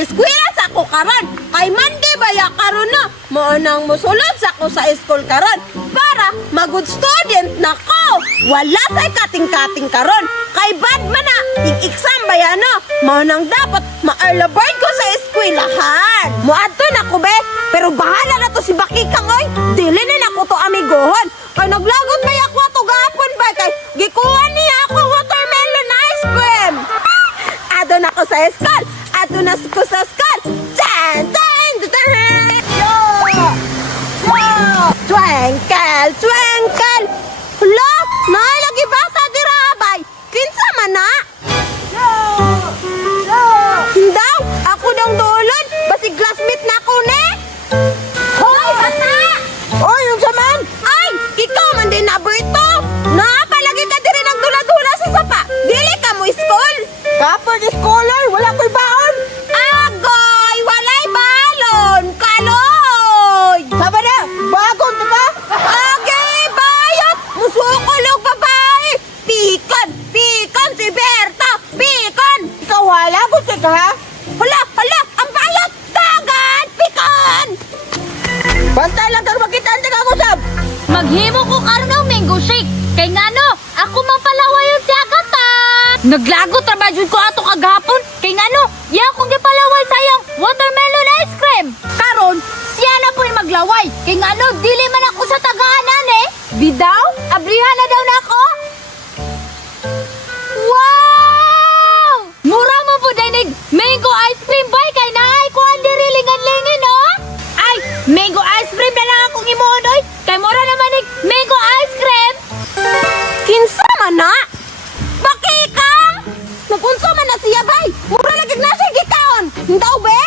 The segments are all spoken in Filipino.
eskwela sa ko karon. Kay Monday baya karon na. Maanang musulod sa ko sa school karon para mag-good student na ko. Wala say kating-kating karon. Kay bad man na exam baya no. Maanang dapat ma-early bird ko sa eskwelahan. Muadto na ko be, pero bahala na to si Bakikang oy. Dili na nako to amigohon. Kay naglagot may ako to gapon ba kay gikuha niya ako watermelon ice cream. Ado na ko sa school. Ado na ko sa school. Tan tan tan. Yo! Yo! Twinkle, twinkle. Hala, nailagi bata dira abay. Kinsa man na? Yo! Yo! Hindaw, ako dang dolon. Basig classmate na ko ne. Hoy, bata! Oy, yung saman! Ay, ikaw man din na ito. Napalagi ka din ng dula-dula sa sapa. Dili ka mo school. Kapag scholar, wala ko'y baon. Agoy, walay balon. Kaloy. Saba na, bagon ka? Agay, bayot. Musukulog babae. Pikan, pikan si Berta. Pikan. Ikaw wala ko ka ha? Hala, hala, ang bayot. Dagan, pikan. Bantay lang kang makitaan ka ko, Sab. Maghimo ko karon ng mango shake. Kay ngano, ako mapalawayon si Agata. Naglagot ra ba jud ko ato kagahapon? Kay ngano, iya akong gipalaway sayang watermelon ice cream. Karon, siya na po yung maglaway. Kay ngano, dili man ako sa tagahanan eh. Bidaw, abrihan na daw na ako. Wow! Mura mo po dinig mango ice cream boy kay naay ko ang dirilingan-lingin oh. Ay, mango ice cream na lang akong imuon oy. Kay mura naman ning mango ice cream. Kinsa man na? Bakikang! Nagunsa man na siya bay. Mura lagi na siya gikaon. Hindaw be?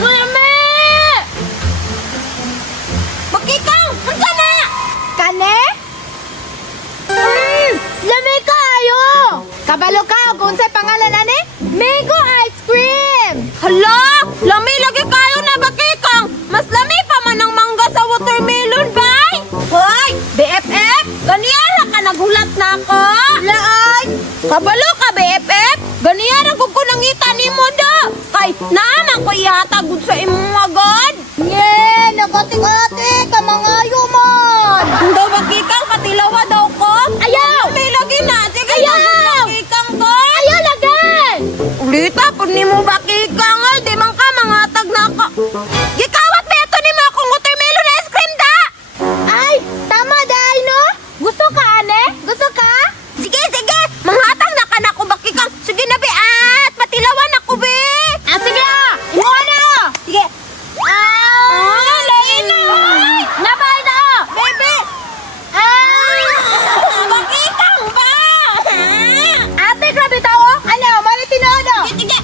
Mami! Bakikang! Unsa na? Kane? Lami kayo! Kabalo ka, kung sa'y pangalan ani? Mango ice cream! Hala! Lami lagi kayo na Bakikang! Mas lami pa man ang mangga sa watermelon bay! Hoy! BFF! Ganiyara ka nagulat na ako! Laay! Kabalo ka BFF! Ganiyara ko ko nangita ni mo da! Kay naman ko ihatagod sa imong agad! Nye! Nagati-ati ka mga yuman! Daw Bakikang, patilawa daw ko! Ayaw! Lami lagi na! Sige Ayaw! na Bakikang ko! Ayaw lagay! Ulita po ni mo Bakikang ay! Di man ka mangatag na ka! Gikawat beto ni mo akong watermelon ice cream da! Ay! Tama dahil no? Gusto ka ane? Gusto ka? Sige, sige! Manghatang na ka na ko Bakikang! Sige na be at! Patilawan ako be! Sige! Imuha na! Sige! Lain na! Nabay na! Bebe! Bakikang ba? Ate, grabe tao! Ano? Mali tinodo! Sige, sige!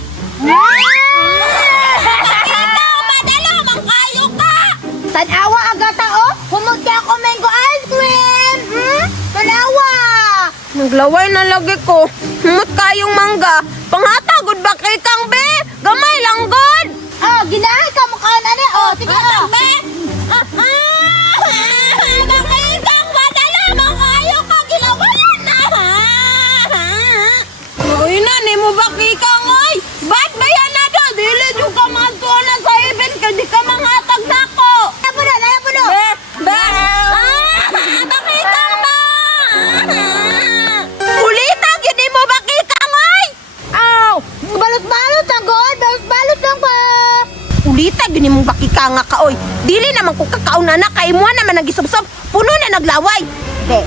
Bakikang! Madalo! Mangkayo ka! Tanawa agata oh! Humod ka ako mango ice cream! Tanawa! Naglaway na lagi ko. Humot kayong mangga. Panghatagod Bakikang be! Gamay lang god! Oh, ginahay ka mo kaon ani oh! Sige to! Be! Bakikang! Madalo! Mangkayo ka! Gilawayan na! Uy na ni mo Bakikang oy! Ba't ba yan na do? Dili yung ka mantuon na sa event ka di ka manghatag na ko! Laya po na! Laya po na! Be! Bakikang ba? Ulitag yun ni mo Bakikang oy! Aw! Balot-balot ang god! Balot-balot lang pa! Ulitag yun ni mong Bakikang nga ka oy! Dili naman ko kakauna na kay mo naman nagisubsob puno na naglaway! Be!